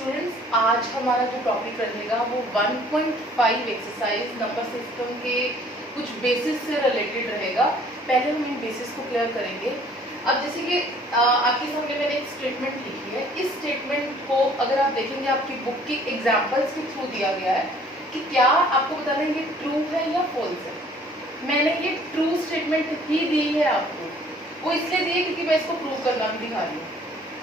Students, आज हमारा जो टॉपिक रहेगा वो 1.5 एक्सरसाइज नंबर सिस्टम के कुछ बेसिस से रिलेटेड रहेगा। पहले हम इन बेसिस को क्लियर करेंगे। अब जैसे कि आपके सामने मैंने एक स्टेटमेंट लिखी है। इस स्टेटमेंट को अगर आप देखेंगे आपकी बुक की एग्जाम्पल्स के थ्रू दिया गया है कि क्या आपको बताना है ये ट्रू है या फॉल्स है। मैंने ये ट्रू स्टेटमेंट ही दी है आपको, वो इसलिए दी है क्योंकि मैं इसको प्रूव करना भी दिखा रही हूँ।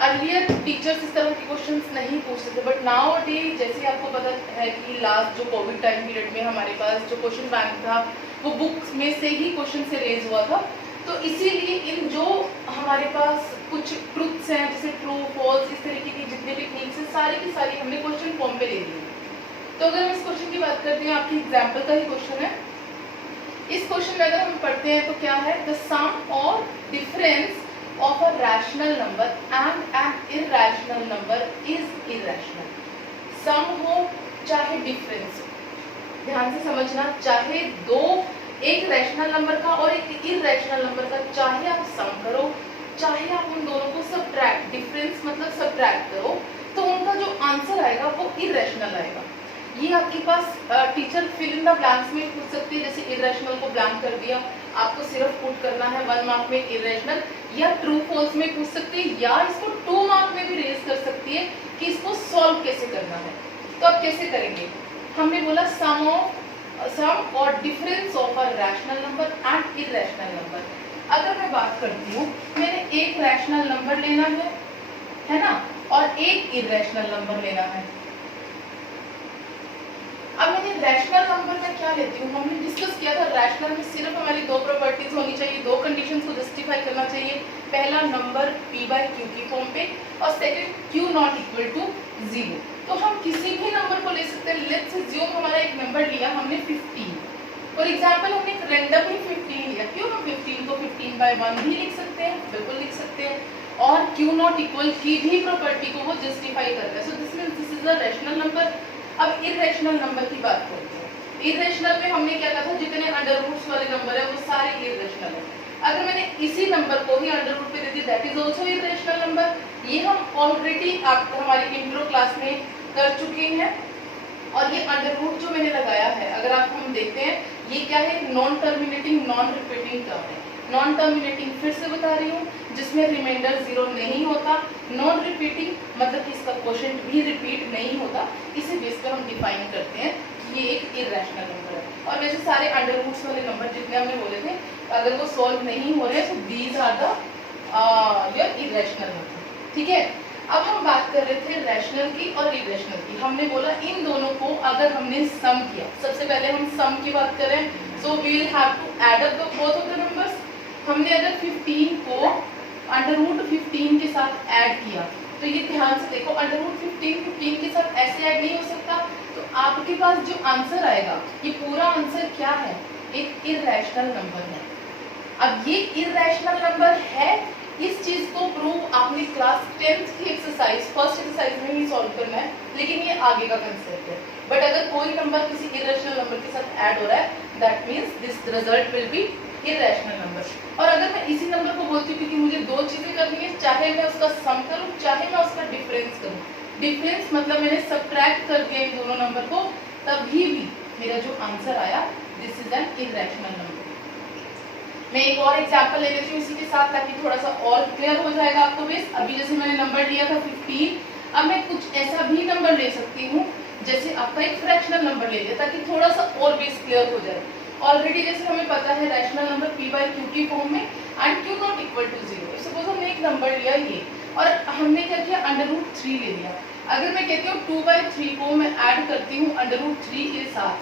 अर्लियर टीचर्स इस तरह के क्वेश्चंस नहीं पूछते थे, बट नाउ डे जैसे आपको पता है कि लास्ट जो कोविड टाइम पीरियड में हमारे पास जो क्वेश्चन बैंक था वो बुक्स में से ही क्वेश्चन से रेज हुआ था। तो इसीलिए इन जो हमारे पास कुछ ट्रुथ्स हैं जैसे ट्रू फॉल्स इस तरीके की जितने टेक्निक्स हैं सारी की सारी हमने क्वेश्चन फॉर्म पे ले ली। तो अगर हम इस क्वेश्चन की बात करते हैं, आपकी एग्जाम्पल का ही क्वेश्चन है। इस क्वेश्चन में अगर हम पढ़ते हैं तो क्या है, द सम और difference of a rational number and an irrational number is irrational। सम हो चाहे डिफरेंस हो, ध्यान से समझना, चाहे दो एक रैशनल नंबर का और एक इरैशनल नंबर का, चाहे आप सम करो चाहे आप उन दोनों को सबट्रैक्ट, डिफरेंस मतलब सबट्रैक्ट करो, तो उनका जो आंसर आएगा वो इरैशनल आएगा। ये आपके पास teacher fill in the blanks में पूछ सकती है, जैसे इरैशनल को ब्लैंक कर दिया, आपको सिर्फ पुट करना है 1 मार्क में इरैशनल, या ट्रू फॉल्स में पूछ सकती है, या इसको 2 मार्क में भी रेज कर सकती है कि इसको सॉल्व कैसे करना है। तो आप कैसे करेंगे, हमने बोला सम और difference of a rational number and irrational number. अगर मैं बात करती हूँ, मैंने एक रैशनल नंबर लेना है ना, और एक इरैशनल नंबर लेना है। अब मैंने रैशनल नंबर में क्या लेती हूँ, हमने डिस्कस किया था रैशनल में सिर्फ हमारी दो प्रॉपर्टीज होनी चाहिए, दो कंडीशंस को जस्टिफाई करना चाहिए। पहला नंबर p/q की फॉर्म पे और second q not equal to 0। तो हम किसी भी नंबर को ले सकते हैं। लेट्स अज्यूम हमारा एक नंबर लिया हमने 15, फॉर एग्जांपल हमने एक रैंडमली 15 लिया, क्यों हम 15 को 15/1 भी लिख सकते हैं, बिल्कुल लिख सकते हैं, और q नॉट इक्वल की भी प्रॉपर्टी को वो जस्टिफाई कर रहा है। So this means this is a rational number. अब इरैशनल नंबर की बात करते हैं। इरैशनल में हमने क्या कहा था, जितने अंडर रूट्स वाले नंबर है वो सारे इरैशनल है। अगर मैंने इसी नंबर को ही अंडर रूट पे दे दी, that is also irrational number. ये हम ऑलरेडी आप हमारी इंट्रो क्लास में कर चुके हैं। और ये अंडर रूट जो मैंने लगाया है, अगर आप हम देखते हैं, ये क्या है, non terminating non repeating term है। नॉन टर्मिनेटिंग फिर से बता रही हूँ, जिसमें रिमाइंडर 0 नहीं होता। नॉन रिपीटिंग मतलब कि इसका क्वोशंट भी रिपीट नहीं होता। इसी बेस पर हम डिफाइन करते हैं कि ये एक इरैशनल नंबर है। और वैसे सारे अंडर रूट्स वाले नंबर जितने हमने बोले थे, अगर वो सॉल्व नहीं हो रहे तो these are the your irrational number. ठीक है, अब हम बात कर रहे थे रैशनल की और इरैशनल की। हमने बोला इन दोनों को अगर हमने सम किया, सबसे पहले हम सम की बात करें, so we will have to add up the both of the numbers. हमने अगर 15 को अंडर रूट 15 के साथ ऐड किया, तो ये ध्यान से देखो, अंडर रूट 15 के साथ ऐसे ऐड नहीं हो सकता। तो आपके पास जो आंसर आएगा, ये पूरा आंसर क्या है, एक इरैशनल नंबर है। अब ये इरैशनल नंबर है, इस चीज को प्रूव आपने क्लास 10th की एक्सरसाइज फर्स्ट एक्सरसाइज में ही सॉल्व करना है, लेकिन ये आगे का कंसेप्ट है। बट अगर कोई नंबर किसी इरैशनल नंबर के साथ ऐड हो रहा है, that means this result will be irrational number. और अगर मैं इसी नंबर को बोलती हूँ, क्योंकि मुझे दो चीजें करनी है, चाहे मैं उसका सम करूँ चाहे मैं उसका डिफरेंस करूँ। डिफरेंस मतलब मैंने सबट्रैक्ट कर दिया इन दोनों नंबर को, तभी भी मेरा जो आंसर आया this is an irrational number. मैं एक और एग्जांपल ले लेती हूँ इसी के साथ, ताकि थोड़ा सा और क्लियर हो जाएगा आपको बेस। अभी जैसे मैंने नंबर लिया था 15, अब मैं कुछ ऐसा भी नंबर ले सकती हूँ जैसे आपका एक फ्रैक्शनल नंबर ले लिया, ताकि थोड़ा सा और बेस क्लियर हो जाए। ऑलरेडी जैसे हमें पता है रैशनल नंबर p/q की फॉर्म में and q not equal to 0। Suppose हमने एक नंबर लिया ये, और हमने क्या किया, अंडर रूट 3 ले लिया। अगर मैं कहती हूँ 2/3 को मैं ऐड करती हूँ अंडर रूट 3 के साथ,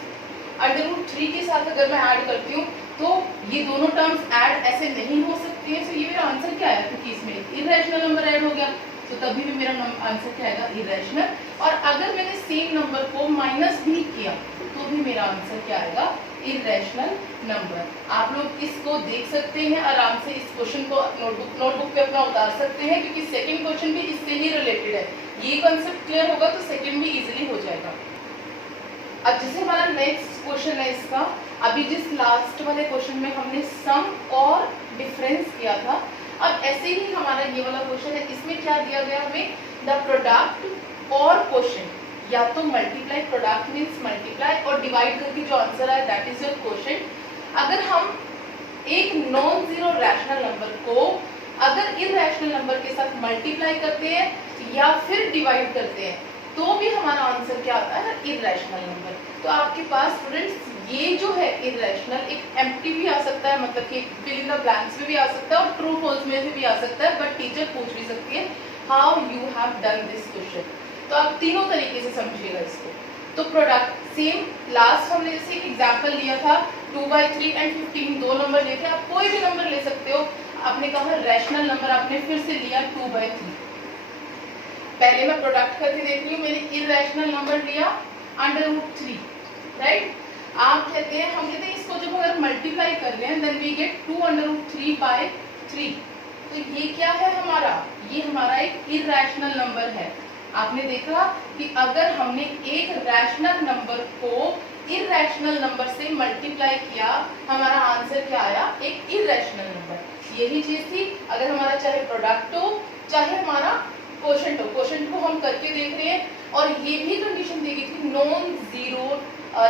अंडर रूट 3 के साथ अगर मैं ऐड करती हूँ तो ये दोनों टर्म्स ऐड ऐसे नहीं हो सकती है। तो ये मेरा आंसर क्या आया, क्योंकि इसमें इरैशनल नंबर ऐड हो गया, तो तभी भी मेरा आंसर क्या आएगा, इरैशनल। और अगर मैंने सेम नंबर को माइनस भी किया तो भी मेरा आंसर क्या आएगा, इरैशनल नंबर। आप लोग इसको देख सकते हैं आराम से, इस क्वेश्चन को नोटबुक पे अपना उतार सकते हैं, क्योंकि सेकंड क्वेश्चन भी इससे ही रिलेटेड है। ये कंसेप्ट क्लियर होगा तो सेकंड भी इजीली हो जाएगा। अब जैसे हमारा नेक्स्ट क्वेश्चन है इसका, अभी जिस लास्ट वाले क्वेश्चन में हमने सम और डिफरेंस किया था, अब ऐसे ही हमारा ये वाला क्वेश्चन है। इसमें क्या दिया गया हमें, द प्रोडक्ट और क्वोशंट, या तो मल्टीप्लाई, प्रोडक्ट मीन्स मल्टीप्लाई, और डिवाइड करके जो आंसर आए दैट इज योर क्वोशंट। अगर हम एक नॉन जीरो रैशनल नंबर को अगर इरैशनल नंबर के साथ मल्टीप्लाई करते हैं या फिर डिवाइड करते हैं तो भी हमारा आंसर क्या आता है, इरैशनल नंबर। तो आपके पास स्टूडेंट्स ये जो है इरैशनल एक एम्प्टी भी आ सकता है, मतलब कि फिल इन द ब्लैंक्स में भी आ सकता है और ट्रू फॉल्स में भी आ सकता है, बट टीचर पूछ भी सकती है how you have done this question. तो आप तीनों तरीके से समझिएगा इसको। तो प्रोडक्ट सेम, लास्ट हमने जैसे एग्जांपल लिया था 2/3 एंड 15, दो नंबर लिए थे, आप कोई भी नंबर ले सकते हो। आपने कहा रैशनल नंबर, आपने फिर से लिया 2/3। पहले मैं प्रोडक्ट करके देख रही हूँ, मैंने इरैशनल नंबर लिया √3, राइट। आप कहते हैं, हम कहते हैं इसको जब अगर मल्टीप्लाई कर रहे हैं देन वी गेट 2√3/3। तो ये क्या है हमारा, ये हमारा एक इरैशनल नंबर है। आपने देखा कि अगर हमने एक रैशनल नंबर को इरैशनल नंबर से मल्टीप्लाई किया, हमारा आंसर क्या आया, एक इरैशनल नंबर। यही चीज थी, अगर हमारा चाहे प्रोडक्ट हो चाहे हमारा क्वोशंट हो, क्वोशंट को हम करके देख रहे हैं और ये भी कंडीशन दी गई थी non zero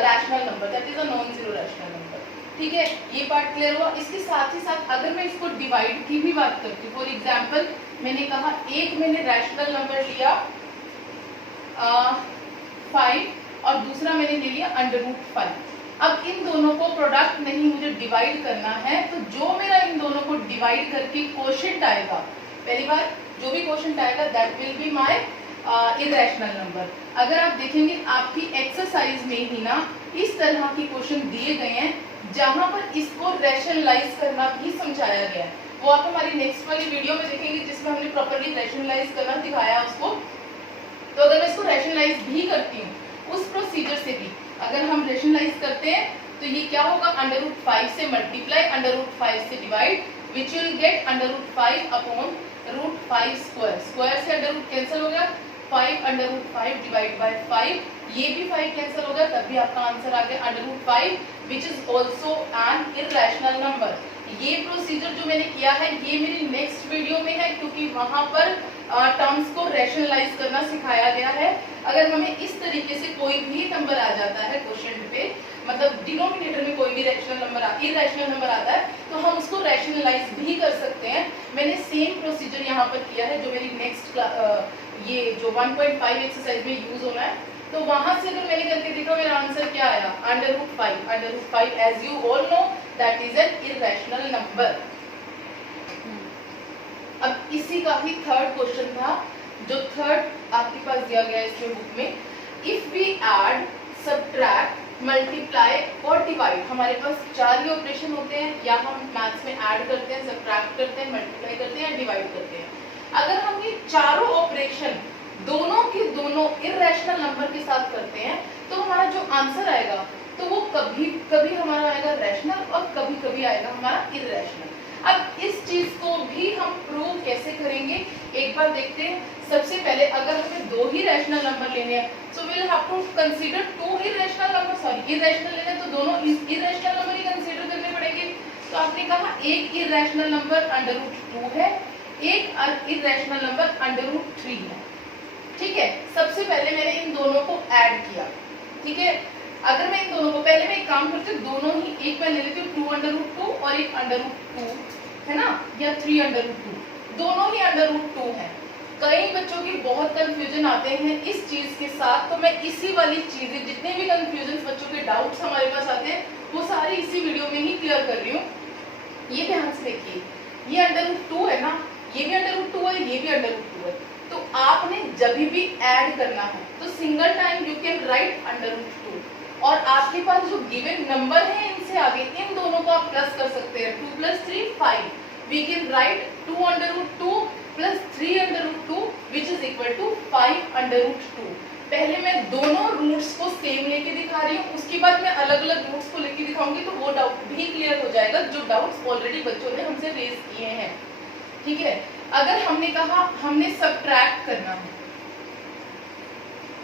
rational number, that is a non zero rational number. ठीक है, ये पार्ट क्लियर हुआ। इसके साथ ही साथ अगर मैं इसको डिवाइड की भी बात करती हूँ, फॉर एग्जाम्पल मैंने कहा एक मैंने रैशनल नंबर लिया 5 और दूसरा मैंने ले लिया √5। अब इन दोनों को प्रोडक्ट नहीं, मुझे डिवाइड करना है, तो जो मेरा इन दोनों को डिवाइड करके क्वोशंट आएगा, पहली बार जो भी क्वोशंट आएगा that will be my irrational number. अगर आप देखेंगे आपकी एक्सरसाइज में ही ना इस तरह की क्वेश्चन दिए गए हैं जहां पर इसको रैशनलाइज करना भी समझाया गया है। वो आप हमारी नेक्स्ट वाली वीडियो में देखेंगे जिसमें हमने प्रॉपर्ली रैशनलाइज करना दिखाया उसको। तो अगर मैं इसको रैशनलाइज भी करती हूँ उस प्रोसीजर से भी अगर हम रैशनलाइज करते हैं तो ये क्या होगा, √5 से मल्टीप्लाई, √5 से divide, which will get √5/√5 square. Square से √ कैंसिल हो गया, 5/5 डिवाइड बाय 5, ये भी 5 कैंसिल हो गया, तब भी आपका आंसर आ गया √5 which is also an irrational number. ये प्रोसीजर जो मैंने किया है ये मेरी नेक्स्ट वीडियो में है, क्योंकि वहां पर टर्म्स को रैशनलाइज करना सिखाया गया है। अगर हमें इस तरीके से कोई भी नंबर आ जाता है क्वोशंट पे, मतलब डिनोमिनेटर में कोई भी इरैशनल नंबर आता है, तो हम उसको रैशनलाइज भी कर सकते हैं। मैंने सेम प्रोसीजर यहाँ पर किया है जो मेरी नेक्स्ट ये जो 1.5 एक्सरसाइज में यूज होना है। तो वहां से अगर मैंने करके देखा मेरा आंसर क्या आया, √5 as you all know that is an irrational number. अब इसी का ही थर्ड क्वेश्चन था, जो थर्ड आपके पास दिया गया है इसमें बुक में, if we add, subtract, multiply और डिवाइड, हमारे पास 4 ही ऑपरेशन होते हैं, या हम मैथ्स में ऐड करते हैं, सब्ट्रैक्ट करते हैं, मल्टीप्लाई करते हैं या डिवाइड करते हैं। अगर हम ये चारों ऑपरेशन दोनों के दोनों इरैशनल नंबर के साथ करते हैं तो हमारा जो आंसर आएगा तो वो कभी कभी हमारा आएगा रैशनल और कभी कभी आएगा हमारा इरैशनल। अब इस चीज को भी हम प्रूव कैसे करेंगे, एक बार देखते हैं। सबसे पहले अगर हमें 2 ही रैशनल नंबर लेने हैं so we will have to consider 2 irrational number, sorry irrational लेने तो दोनों इरैशनल नंबर ही कंसीडर करने पड़ेंगे। तो आपने कहा एक इरैशनल नंबर √2 है, एक इरैशनल नंबर √3 है। ठीक है, सबसे पहले मैंने इन दोनों को ऐड किया। ठीक है, अगर मैं इन दोनों को, पहले मैं एक काम करती हूँ, दोनों ही, एक मैं ले लेती हूँ 2√2 और एक √2 है ना, या 3√2, दोनों ही √2 है। कई बच्चों की बहुत कंफ्यूजन आते हैं इस चीज के साथ, तो मैं इसी वाली चीजें, जितने भी कंफ्यूजन बच्चों के डाउट्स हमारे पास आते हैं वो सारे इसी वीडियो में ही क्लियर कर रही हूँ। ये ध्यान से देखिए, ये √2 है ना, ये भी √2 है, ये भी √2 है। तो आपने जब भी ऐड करना है तो single time you can write √2, और आपके पास जो गिवन नंबर है इनसे आगे इन दोनों को आप प्लस कर सकते हैं। 2 + 3 5, we can write 2√2 + 3√2 which is equal to 5√2। पहले मैं दोनों रूट्स को सेम लेके दिखा रही हूँ, उसके बाद मैं अलग अलग रूट्स को लेके दिखाऊंगी, तो वो डाउट भी क्लियर हो जाएगा जो डाउट्स ऑलरेडी बच्चों ने हमसे रेज किए हैं। ठीक है, अगर हमने कहा हमने सब्ट्रैक्ट करना है,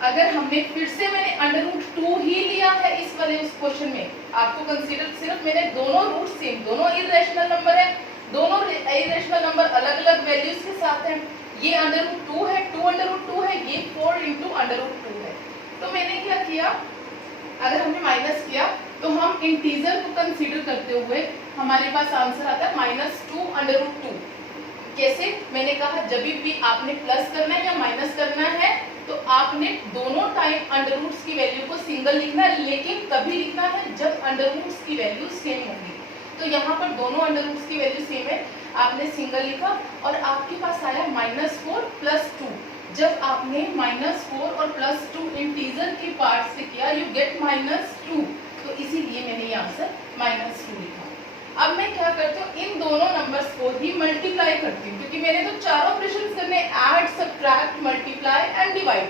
अगर हमने फिर से मैंने √2 ही लिया है इस वाले उस क्वेश्चन में, आपको कंसीडर सिर्फ मैंने दोनों रूट सेम, दोनों इरैशनल नंबर है, दोनों इरैशनल नंबर अलग अलग वैल्यूज के साथ हैं। ये √2 है, 2√2 है, ये 4 × √2 है। तो मैंने क्या किया, अगर हमने माइनस किया तो हम इंटीजर को कंसीडर करते हुए हमारे पास आंसर आता है -2 √2। कैसे, मैंने कहा जब भी आपने प्लस करना है या माइनस करना है तो आपने दोनों टाइम अंडर रूट्स की वैल्यू को सिंगल लिखना है, लेकिन तभी लिखना है जब अंडर रूट्स की वैल्यू सेम होंगी। तो यहाँ पर दोनों अंडर रूट्स की वैल्यू सेम है, आपने सिंगल लिखा और आपके पास आया -4 + 2। जब आपने -4 और +2 इंटीजर के पार्ट से किया यू गेट -2, तो इसीलिए मैंने ये आंसर -2 लिखा। अब मैं क्या करती हूँ, इन दोनों नंबर्स को ही मल्टीप्लाई करती हूँ, क्योंकि मैंने तो चार ऑपरेशंस करने, add, subtract, multiply and divide.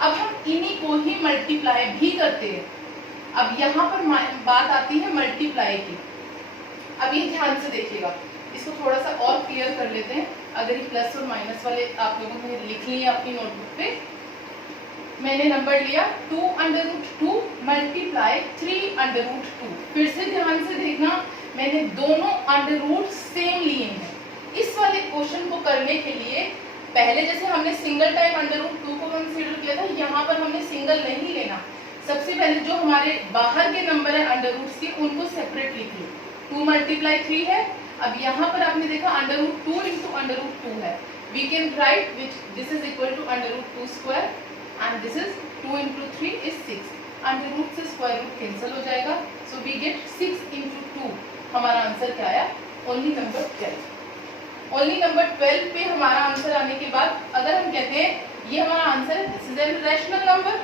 अब हम इन्हीं को ही मल्टीप्लाई भी करते हैं। अब यहाँ पर बात आती है मल्टीप्लाई की। अब ये ध्यान से देखिएगा, इसको थोड़ा सा और क्लियर कर लेते हैं। अगर ये प्लस और माइनस वाले आप लोगों ने लिख लिए अपनी नोटबुक पे, मैंने नंबर लिया 2√2 मल्टीप्लाई 3√2। फिर से ध्यान से देखना, मैंने दोनों अंडर रूट सेम लिए हैं। इस वाले क्वेश्चन को करने के लिए पहले जैसे हमने सिंगल टाइम √2 को कंसीडर किया था, यहाँ पर हमने सिंगल नहीं लेना। सबसे पहले जो हमारे बाहर के नंबर है अंडर रूट्स के, उनको सेपरेट लिख लो। 2 × 3 है। अब यहाँ पर आपने देखा √2 × √2 है। We can write which this is equal to √2² and this is 2 × 3 is 6। Under root से स्क्वायर रूट कैंसिल हो जाएगा, सो वी गेट 6 × 2। हमारा आंसर क्या आया, ओनली नंबर 12। ओनली नंबर 12 पे हमारा आंसर आने के बाद अगर हम कहते हैं ये हमारा आंसर है, this is an rational number,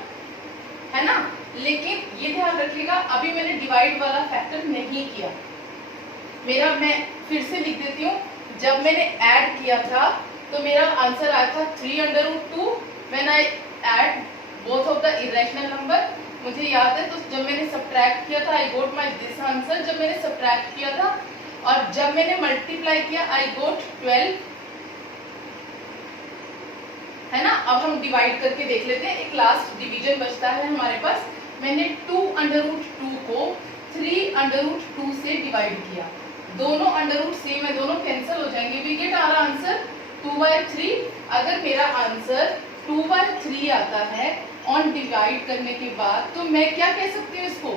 है ना। लेकिन ये ध्यान रखिएगा, अभी मैंने डिवाइड वाला फैक्टर नहीं किया। मैं फिर से लिख देती हूँ, जब मैंने ऐड किया था तो मेरा आंसर आया था 3√2 when I add both of the irrational number. मुझे याद है, तो जब मैंने सब्ट्रैक्ट किया था आई गोट माय दिस आंसर, जब मैंने सब्ट्रैक्ट किया था, और जब मैंने मल्टीप्लाई किया आई गोट 12, है ना। अब हम डिवाइड करके देख लेते हैं, एक लास्ट डिवीजन बचता है हमारे पास। मैंने 2√2 को 3√2 से डिवाइड किया, दोनों अंडर रूट सेम है, दोनों कैंसिल हो जाएंगे, वी गेट आवर आंसर 2/3। अगर मेरा आंसर 2/3 आता है ऑन डिवाइड करने के बाद, तो मैं क्या कह सकती हूँ इसको,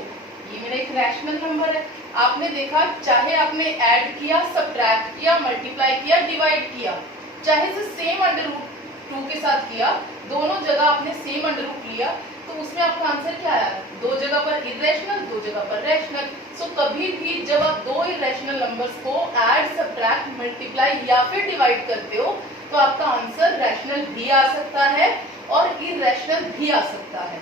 ये मेरा एक रैशनल नंबर है। आपने देखा, चाहे आपने ऐड किया, सब्ट्रैक्ट किया, मल्टीप्लाई किया, डिवाइड किया, चाहे से सेम अंडर रूट 2 के साथ किया, दोनों जगह आपने सेम अंडर रूट लिया, तो उसमें आपका आंसर क्या आया, दो जगह पर इरेशनल, दो जगह पर रैशनल। सो कभी भी जब आप दो इरेशनल नंबर्स को ऐड, सब्ट्रैक्ट, मल्टीप्लाई या फिर डिवाइड करते हो, तो आपका आंसर रैशनल भी आ सकता है और इरेशनल भी आ सकता है।